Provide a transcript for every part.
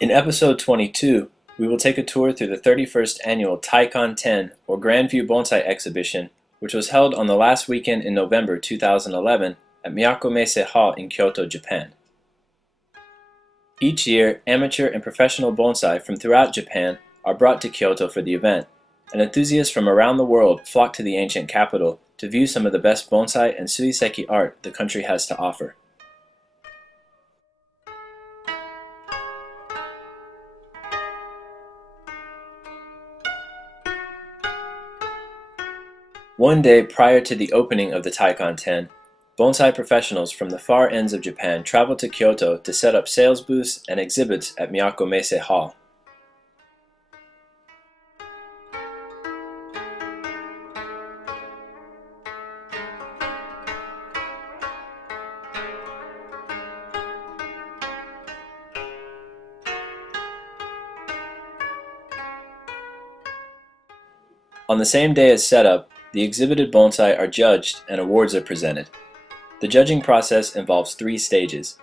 In episode 22, we will take a tour through the 31st annual Taikon 10 or Grandview Bonsai exhibition, which was held on the last weekend in November 2011 at Miyako Hall in Kyoto, Japan. Each year, amateur and professional bonsai from throughout Japan are brought to Kyoto for the event, and enthusiasts from around the world flock to the ancient capital to view some of the best bonsai and suiseki art the country has to offer. One day prior to the opening of the Taikon 10, bonsai professionals from the far ends of Japan traveled to Kyoto to set up sales booths and exhibits at Miyako Hall. On the same day as setup, the exhibited bonsai are judged and awards are presented. The judging process involves 3 stages.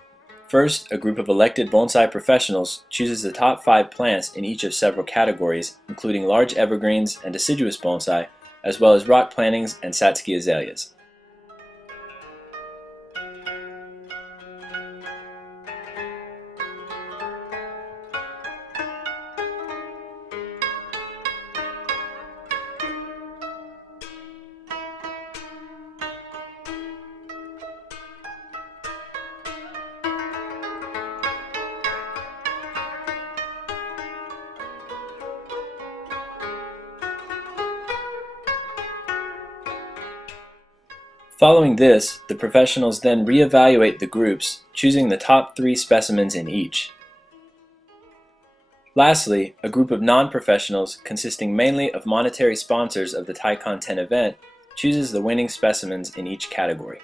First, a group of elected bonsai professionals chooses the top 5 plants in each of several categories, including large evergreens and deciduous bonsai, as well as rock plantings and Satsuki azaleas. Following this, the professionals then re-evaluate the groups, choosing the top 3 specimens in each. Lastly, a group of non-professionals, consisting mainly of monetary sponsors of the Taikon 10 event, chooses the winning specimens in each category.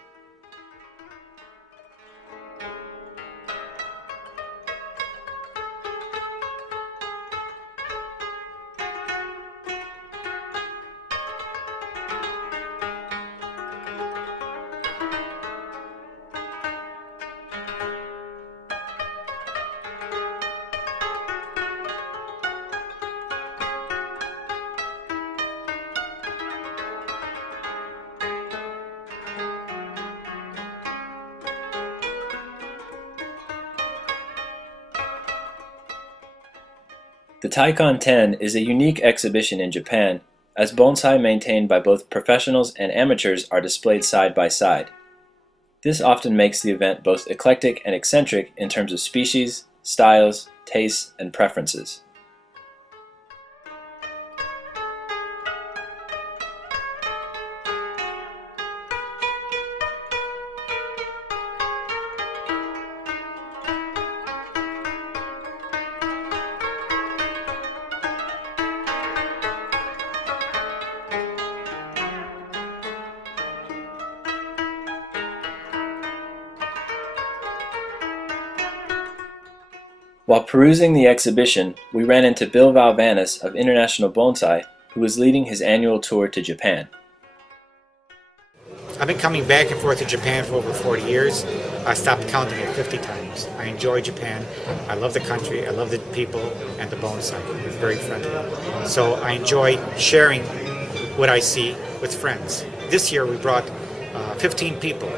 The Taikon 10 is a unique exhibition in Japan, as bonsai maintained by both professionals and amateurs are displayed side by side. This often makes the event both eclectic and eccentric in terms of species, styles, tastes, and preferences. While perusing the exhibition, we ran into Bill Valvanis of International Bonsai, who was leading his annual tour to Japan. I've been coming back and forth to Japan for over 40 years. I stopped counting it 50 times. I enjoy Japan. I love the country. I love the people and the bonsai. It's very friendly. So I enjoy sharing what I see with friends. This year we brought 15 people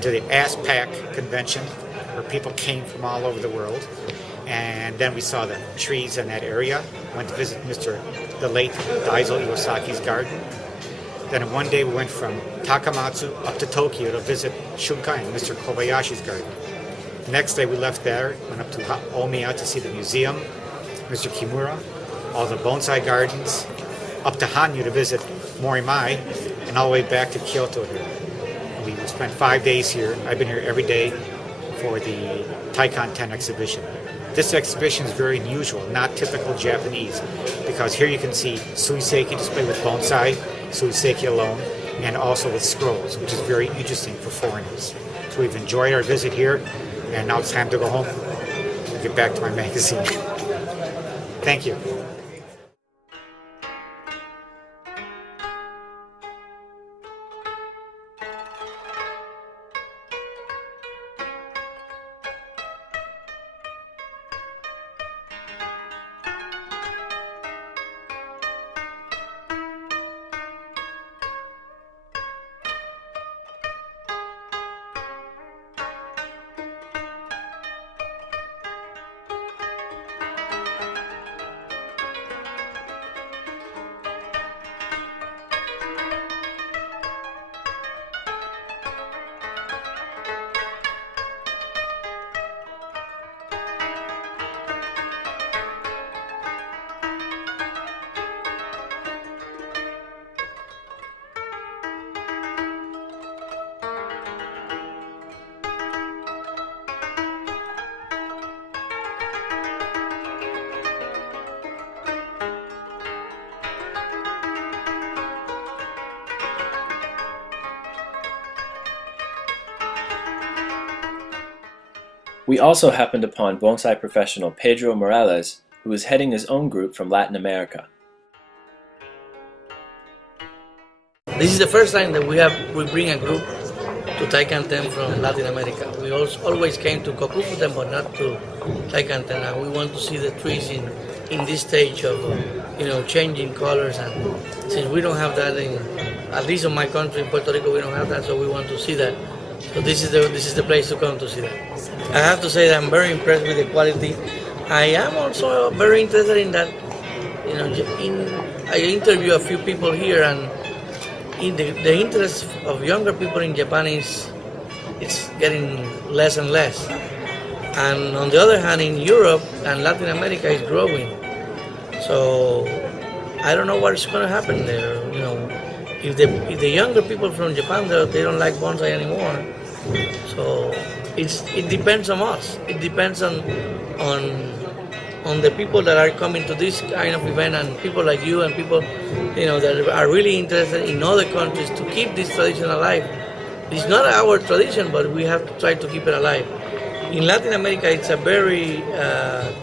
to the ASPAC convention, where people came from all over the world. And then we saw the trees in that area. Went to visit the late Daiso Iwasaki's garden. Then one day we went from Takamatsu up to Tokyo to visit Shunkai, Mr. Kobayashi's garden. The next day we left there, went up to Omiya to see the museum, Mr. Kimura, all the bonsai gardens, up to Hanyu to visit Morimai, and all the way back to Kyoto here. And we spent 5 days here. I've been here every day for the Taikon 10 exhibition. This exhibition is very unusual, not typical Japanese, because here you can see suiseki displayed with bonsai, suiseki alone, and also with scrolls, which is very interesting for foreigners. So we've enjoyed our visit here, and now it's time to go home and get back to my magazine. Thank you. We also happened upon bonsai professional Pedro Morales, who was heading his own group from Latin America. This is the first time that we bring a group to Taikanten from Latin America. We always came to Kokufuten, but not to Taikanten. And we want to see the trees in this stage of changing colors. And since we don't have that at least in my country, in Puerto Rico, we don't have that, so we want to see that. So this is the place to come to see that. I have to say that I'm very impressed with the quality. I am also very interested in that. I interview a few people here, and the interest of younger people in Japan it's getting less and less. And on the other hand, in Europe and Latin America, it's growing. So I don't know what's going to happen there. If the younger people from Japan they don't like bonsai anymore. So it depends on us. It depends on the people that are coming to this kind of event, and people like you and people that are really interested in other countries to keep this tradition alive. It's not our tradition, but we have to try to keep it alive. In Latin America, it's a very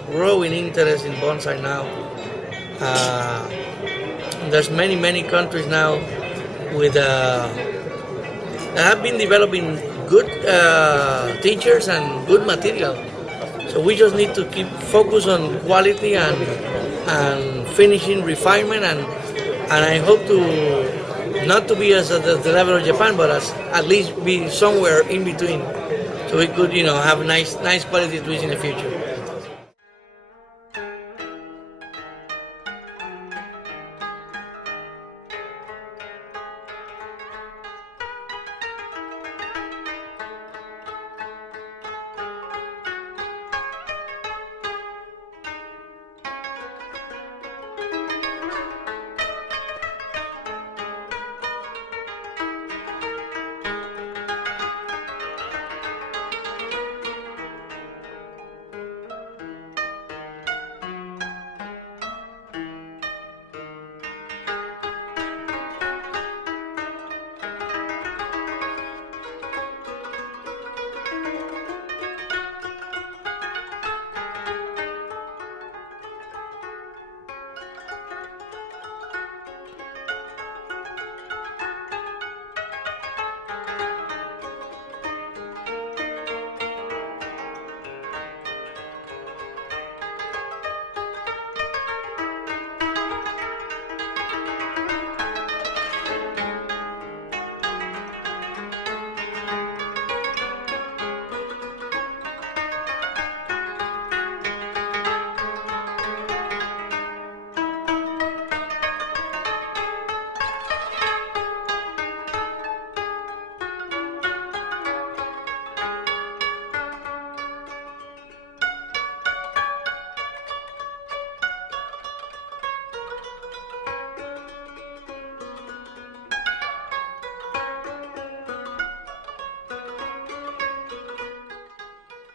growing interest in bonsai now. There's many countries now that have been developing good teachers and good material. So we just need to keep focus on quality and finishing refinement, and I hope to not to be as at the level of Japan, but at least be somewhere in between, so we could have nice quality trees in the future.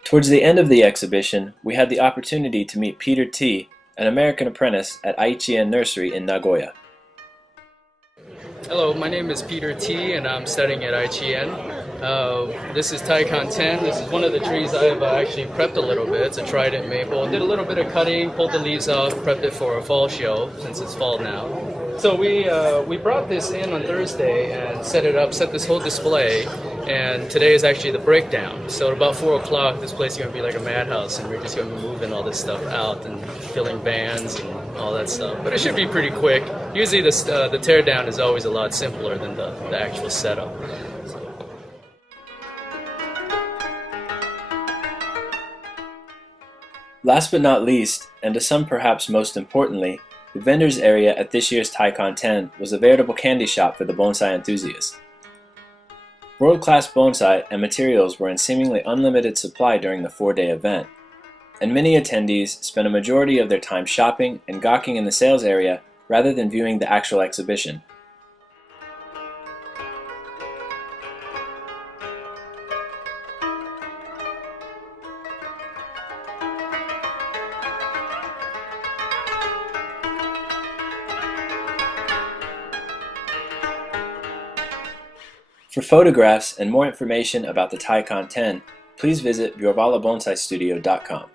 Towards the end of the exhibition, we had the opportunity to meet Peter T., an American apprentice at Aichien Nursery in Nagoya. Hello, my name is Peter T. and I'm studying at Aichien. This is Taikon 10. This is one of the trees I've actually prepped a little bit. It's a trident maple. Did a little bit of cutting, pulled the leaves off, prepped it for a fall show since it's fall now. So we brought this in on Thursday and set it up, set this whole display, and today is actually the breakdown. So at about 4 o'clock, this place is going to be like a madhouse, and we're just going to be moving all this stuff out and filling vans and all that stuff. But it should be pretty quick. Usually the teardown is always a lot simpler than the actual setup. Last but not least, and to some perhaps most importantly, the vendors area at this year's Taikon 10 was a veritable candy shop for the bonsai enthusiasts. World-class bonsai and materials were in seemingly unlimited supply during the 4-day event, and many attendees spent a majority of their time shopping and gawking in the sales area rather than viewing the actual exhibition. For photographs and more information about the Taikon 10, please visit byorvalabonsaistudio.com.